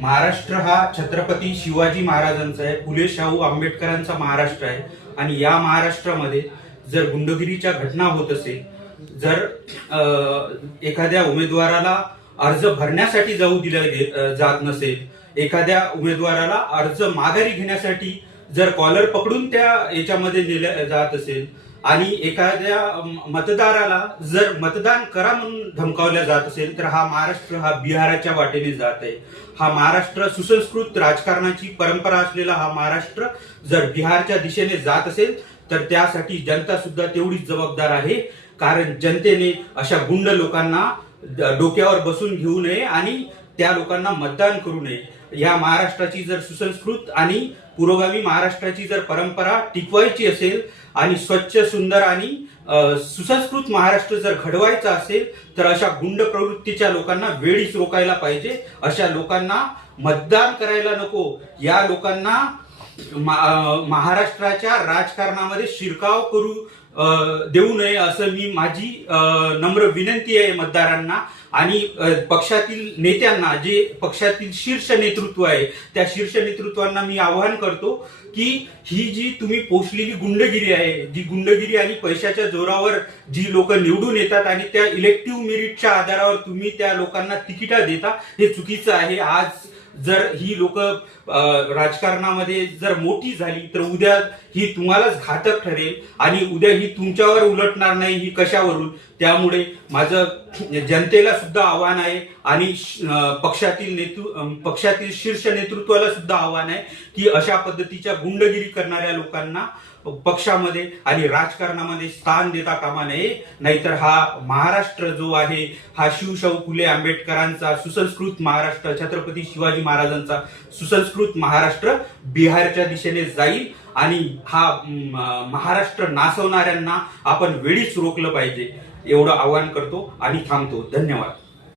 महाराष्ट्र हा छत्रपती शिवाजी महाराजांचा आहे, फुले शाहू आंबेडकरांचा महाराष्ट्र आहे आणि या महाराष्ट्रामध्ये जर गुंडगिरीच्या घटना होत असेल, जर एखाद्या उमेदवाराला अर्ज भरण्यासाठी जाऊ दिलं जात नसेल, एखाद्या उमेदवाराला अर्ज माघारी घेण्यासाठी जर कॉलर पकडून त्या याच्यामध्ये नेलं जात असेल आणि एखाद्या मतदाराला जर मतदान करा म्हणून धमकावल्या जात असेल, तर हा महाराष्ट्र हा बिहाराच्या वाटेने जात आहे. हा महाराष्ट्र सुसंस्कृत राजकारणाची परंपरा असलेला हा महाराष्ट्र जर बिहारच्या दिशेने जात असेल तर त्यासाठी जनता सुद्धा तेवढीच जबाबदार आहे. कारण जनतेने अशा गुंड लोकांना डोक्यावर बसून घेऊ नये आणि त्या लोकांना मतदान करू नये. या महाराष्ट्राची जर सुसंस्कृत आणि पुरोगामी महाराष्ट्राची जर परंपरा टिकवायची असेल आणि स्वच्छ सुंदर आणि सुसंस्कृत महाराष्ट्र जर घडवायचा असेल तर अशा गुंड प्रवृत्तीच्या लोकांना वेळीच रोकायला पाहिजे. अशा लोकांना मतदान करायला नको. या लोकांना महाराष्ट्राच्या राजकारणामध्ये शिरकाव करू देऊ नये असं मी माझी नम्र विनंती आहे मतदारांना आणि पक्षातील नेत्यांना, जे पक्षातील शीर्ष नेतृत्व आहे त्या शीर्ष नेतृत्वांना मी आवाहन करतो की ही जी तुम्ही पोषलेली गुंडगिरी आहे, जी गुंडगिरी आणि पैशाच्या जोरावर जी लोक निवडून येतात आणि त्या इलेक्टिव्ह मेरिटच्या आधारावर तुम्ही त्या लोकांना तिकिटा देता, हे चुकीचं आहे. आज जर ही लोक राजकारणामध्ये जर मोठी झाली तर उद्या ही तुम्हालाच घातक ठरेल आणि उद्या ही तुमच्यावर उलटणार नाही, ही कशावरून. त्यामुळे माझं जनतेला सुद्धा आव्हान आहे आणि पक्षातील शीर्ष नेतृत्वाला सुद्धा आव्हान आहे की अशा पद्धतीच्या गुंडगिरी करणाऱ्या लोकांना पक्षामध्ये आणि राजकारणामध्ये स्थान देता कामा नये. नाहीतर हा महाराष्ट्र जो आहे हा शिवशाहू फुले आंबेडकरांचा सुसंस्कृत महाराष्ट्र, छत्रपती शिवाजी महाराजांचा सुसंस्कृत महाराष्ट्र बिहारच्या दिशेने जाईल आणि हा महाराष्ट्र नासवणाऱ्यांना आपण वेळीच रोखलं पाहिजे. एवढं आवाहन करतो आणि थांबतो. धन्यवाद.